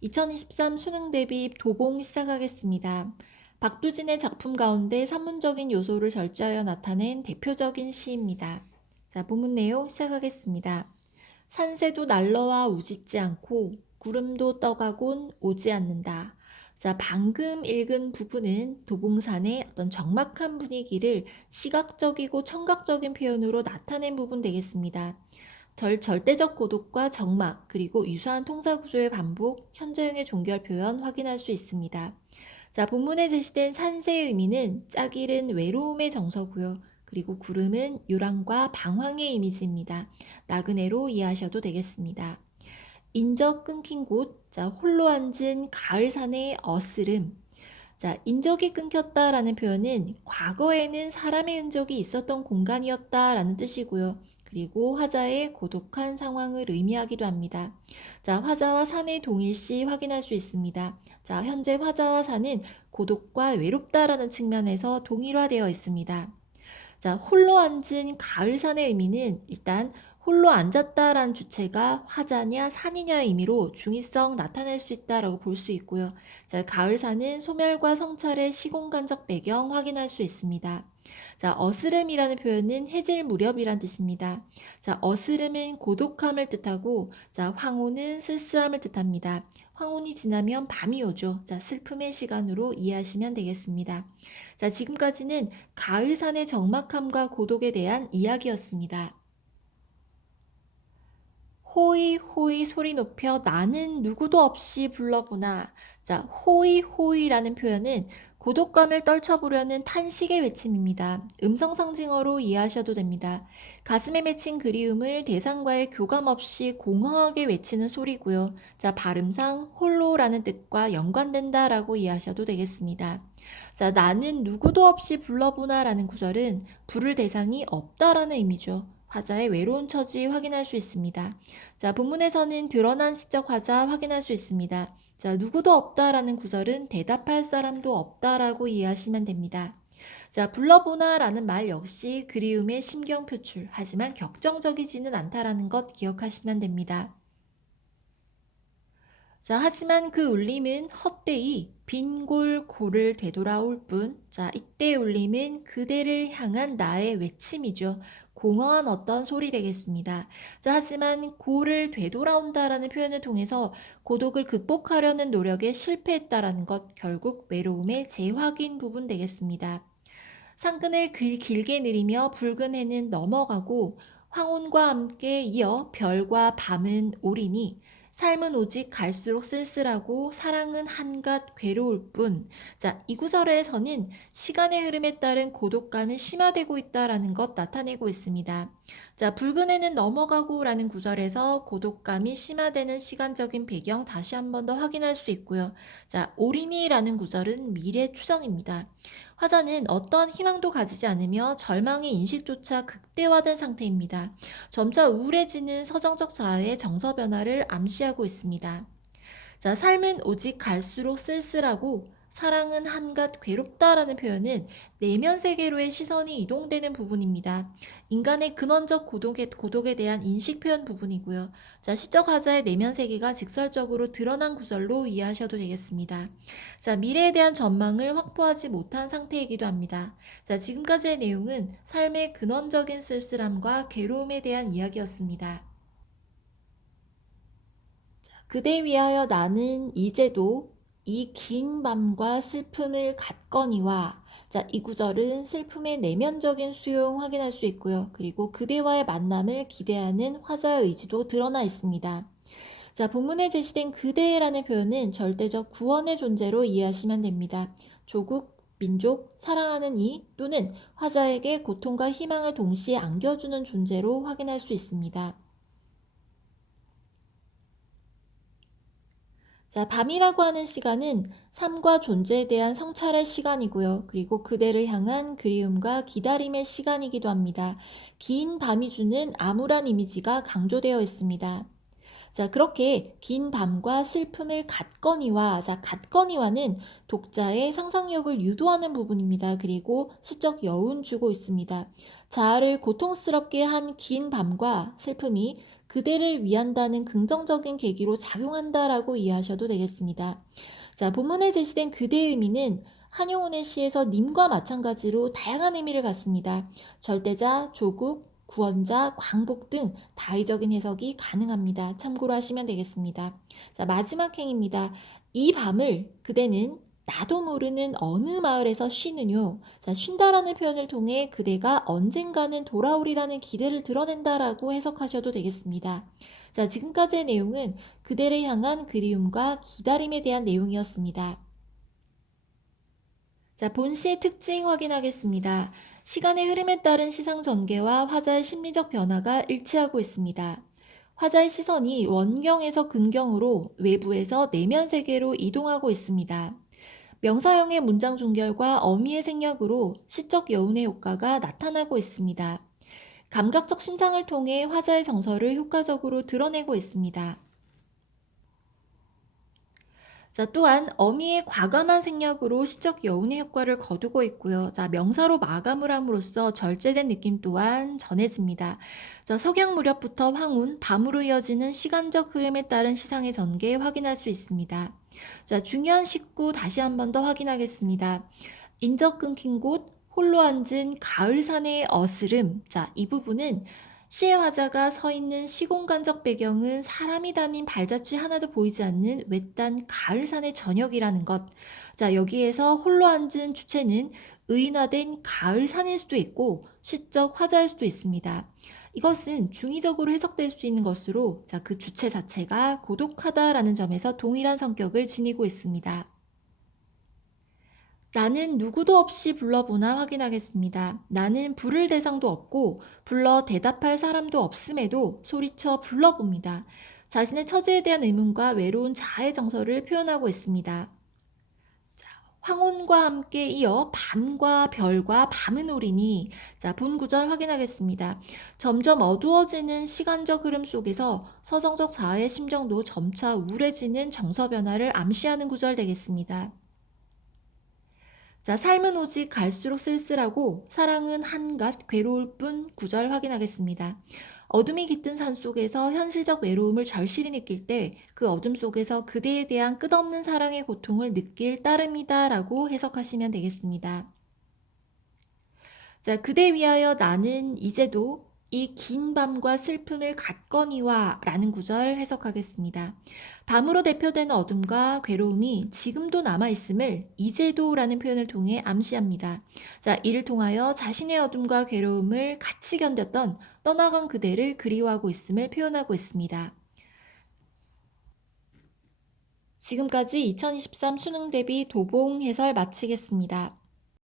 2023 수능 대비 도봉 시작하겠습니다. 박두진의 작품 가운데 산문적인 요소를 절제하여 나타낸 대표적인 시입니다. 자, 본문 내용 시작하겠습니다. 산새도 날러와 우짖지 않고 구름도 떠가곤 오지 않는다. 자, 방금 읽은 부분은 도봉산의 어떤 적막한 분위기를 시각적이고 청각적인 표현으로 나타낸 부분 되겠습니다. 절대적 고독과 적막, 그리고 유사한 통사구조의 반복, 현저형의 종결 표현 확인할 수 있습니다. 자, 본문에 제시된 산세의 의미는 짝 잃은 외로움의 정서고요. 그리고 구름은 요란과 방황의 이미지입니다. 나그네로 이해하셔도 되겠습니다. 인적 끊긴 곳, 자, 홀로 앉은 가을산의 어스름. 자, 인적이 끊겼다라는 표현은 과거에는 사람의 흔적이 있었던 공간이었다라는 뜻이고요. 그리고 화자의 고독한 상황을 의미하기도 합니다. 자, 화자와 산의 동일시 확인할 수 있습니다. 자, 현재 화자와 산은 고독과 외롭다라는 측면에서 동일화되어 있습니다. 자, 홀로 앉은 가을산의 의미는 일단 홀로 앉았다라는 주체가 화자냐 산이냐의 의미로 중의성 나타낼 수 있다라고 볼 수 있고요. 자, 가을산은 소멸과 성찰의 시공간적 배경 확인할 수 있습니다. 자, 어스름이라는 표현은 해질 무렵이란 뜻입니다. 자, 어스름은 고독함을 뜻하고, 자, 황혼은 쓸쓸함을 뜻합니다. 황혼이 지나면 밤이 오죠. 자, 슬픔의 시간으로 이해하시면 되겠습니다. 자, 지금까지는 가을산의 적막함과 고독에 대한 이야기였습니다. 호이 호이 소리 높여 나는 누구도 없이 불러보나. 자, 호이 호이라는 표현은 고독감을 떨쳐보려는 탄식의 외침입니다. 음성 상징어로 이해하셔도 됩니다. 가슴에 맺힌 그리움을 대상과의 교감 없이 공허하게 외치는 소리고요. 자, 발음상 홀로라는 뜻과 연관된다라고 이해하셔도 되겠습니다. 자, 나는 누구도 없이 불러보나라는 구절은 부를 대상이 없다라는 의미죠. 화자의 외로운 처지 확인할 수 있습니다. 자, 본문에서는 드러난 시적 화자 확인할 수 있습니다. 자, 누구도 없다라는 구절은 대답할 사람도 없다라고 이해하시면 됩니다. 자, 불러보나 라는 말 역시 그리움의 심경 표출, 하지만 격정적이지는 않다라는 것 기억하시면 됩니다. 자, 하지만 그 울림은 헛되이 빈골 골을 되돌아올 뿐. 자, 이때 울림은 그대를 향한 나의 외침이죠. 공허한 어떤 소리 되겠습니다. 자, 하지만 골을 되돌아온다라는 표현을 통해서 고독을 극복하려는 노력에 실패했다라는 것, 결국 외로움의 재확인 부분 되겠습니다. 상근을 길게 느리며 붉은 해는 넘어가고 황혼과 함께 이어 별과 밤은 오리니 삶은 오직 갈수록 쓸쓸하고 사랑은 한갓 괴로울 뿐. 자, 이 구절에서는 시간의 흐름에 따른 고독감이 심화되고 있다라는 것 나타내고 있습니다. 자, 붉은 해는 넘어가고 라는 구절에서 고독감이 심화되는 시간적인 배경 다시 한 번 더 확인할 수 있고요. 자, 오리니라는 구절은 미래 추정입니다. 화자는 어떤 희망도 가지지 않으며 절망의 인식조차 극대화된 상태입니다. 점차 우울해지는 서정적 자아의 정서 변화를 암시하고 있습니다. 자, 삶은 오직 갈수록 쓸쓸하고 사랑은 한갓 괴롭다라는 표현은 내면 세계로의 시선이 이동되는 부분입니다. 인간의 근원적 고독에 대한 인식 표현 부분이고요. 자, 시적 화자의 내면 세계가 직설적으로 드러난 구절로 이해하셔도 되겠습니다. 자, 미래에 대한 전망을 확보하지 못한 상태이기도 합니다. 자, 지금까지의 내용은 삶의 근원적인 쓸쓸함과 괴로움에 대한 이야기였습니다. 그대 위하여 나는 이제도 이 긴 밤과 슬픔을 갖거니와. 자, 이 구절은 슬픔의 내면적인 수용 확인할 수 있고요. 그리고 그대와의 만남을 기대하는 화자의 의지도 드러나 있습니다. 자, 본문에 제시된 그대라는 표현은 절대적 구원의 존재로 이해하시면 됩니다. 조국, 민족, 사랑하는 이 또는 화자에게 고통과 희망을 동시에 안겨주는 존재로 확인할 수 있습니다. 자, 밤이라고 하는 시간은 삶과 존재에 대한 성찰의 시간이고요. 그리고 그대를 향한 그리움과 기다림의 시간이기도 합니다. 긴 밤이 주는 암울한 이미지가 강조되어 있습니다. 자, 그렇게 긴 밤과 슬픔을 갖거니와, 자, 갖거니와는 독자의 상상력을 유도하는 부분입니다. 그리고 시적 여운 주고 있습니다. 자아를 고통스럽게 한 긴 밤과 슬픔이 그대를 위한다는 긍정적인 계기로 작용한다라고 이해하셔도 되겠습니다. 자, 본문에 제시된 그대의 의미는 한용운의 시에서 님과 마찬가지로 다양한 의미를 갖습니다. 절대자, 조국, 구원자, 광복 등 다의적인 해석이 가능합니다. 참고로 하시면 되겠습니다. 자, 마지막 행입니다. 이 밤을 그대는 나도 모르는 어느 마을에서 쉬느뇨. 자, 쉰다라는 표현을 통해 그대가 언젠가는 돌아오리라는 기대를 드러낸다라고 해석하셔도 되겠습니다. 자, 지금까지의 내용은 그대를 향한 그리움과 기다림에 대한 내용이었습니다. 자, 본시의 특징 확인하겠습니다. 시간의 흐름에 따른 시상 전개와 화자의 심리적 변화가 일치하고 있습니다. 화자의 시선이 원경에서 근경으로 외부에서 내면 세계로 이동하고 있습니다. 명사형의 문장 종결과 어미의 생략으로 시적 여운의 효과가 나타나고 있습니다. 감각적 심상을 통해 화자의 정서를 효과적으로 드러내고 있습니다. 자, 또한 어미의 과감한 생략으로 시적 여운의 효과를 거두고 있고요. 자, 명사로 마감을 함으로써 절제된 느낌 또한 전해집니다. 자, 석양 무렵부터 황혼, 밤으로 이어지는 시간적 흐름에 따른 시상의 전개 확인할 수 있습니다. 자, 중요한 식구 다시 한 번 더 확인하겠습니다. 인적 끊긴 곳, 홀로 앉은 가을산의 어스름. 자, 이 부분은 시의 화자가 서 있는 시공간적 배경은 사람이 다닌 발자취 하나도 보이지 않는 외딴 가을산의 저녁이라는 것. 자, 여기에서 홀로 앉은 주체는 의인화된 가을산일 수도 있고 시적 화자일 수도 있습니다. 이것은 중의적으로 해석될 수 있는 것으로 자, 그 주체 자체가 고독하다라는 점에서 동일한 성격을 지니고 있습니다. 나는 누구도 없이 불러보나 확인하겠습니다. 나는 부를 대상도 없고 불러 대답할 사람도 없음에도 소리쳐 불러봅니다. 자신의 처지에 대한 의문과 외로운 자아의 정서를 표현하고 있습니다. 황혼과 함께 이어 밤과 별과 밤은 오리니. 자, 본 구절 확인하겠습니다. 점점 어두워지는 시간적 흐름 속에서 서정적 자아의 심정도 점차 우울해지는 정서 변화를 암시하는 구절 되겠습니다. 자, 삶은 오직 갈수록 쓸쓸하고 사랑은 한갓 괴로울 뿐. 구절 확인하겠습니다. 어둠이 깃든 산 속에서 현실적 외로움을 절실히 느낄 때 그 어둠 속에서 그대에 대한 끝없는 사랑의 고통을 느낄 따름이다 라고 해석하시면 되겠습니다. 자, 그대 위하여 나는 이제도 이 긴 밤과 슬픔을 갖거니와 라는 구절 해석하겠습니다. 밤으로 대표되는 어둠과 괴로움이 지금도 남아있음을 이제도 라는 표현을 통해 암시합니다. 자, 이를 통하여 자신의 어둠과 괴로움을 같이 견뎠던 떠나간 그대를 그리워하고 있음을 표현하고 있습니다. 지금까지 2023 수능 대비 도봉 해설 마치겠습니다.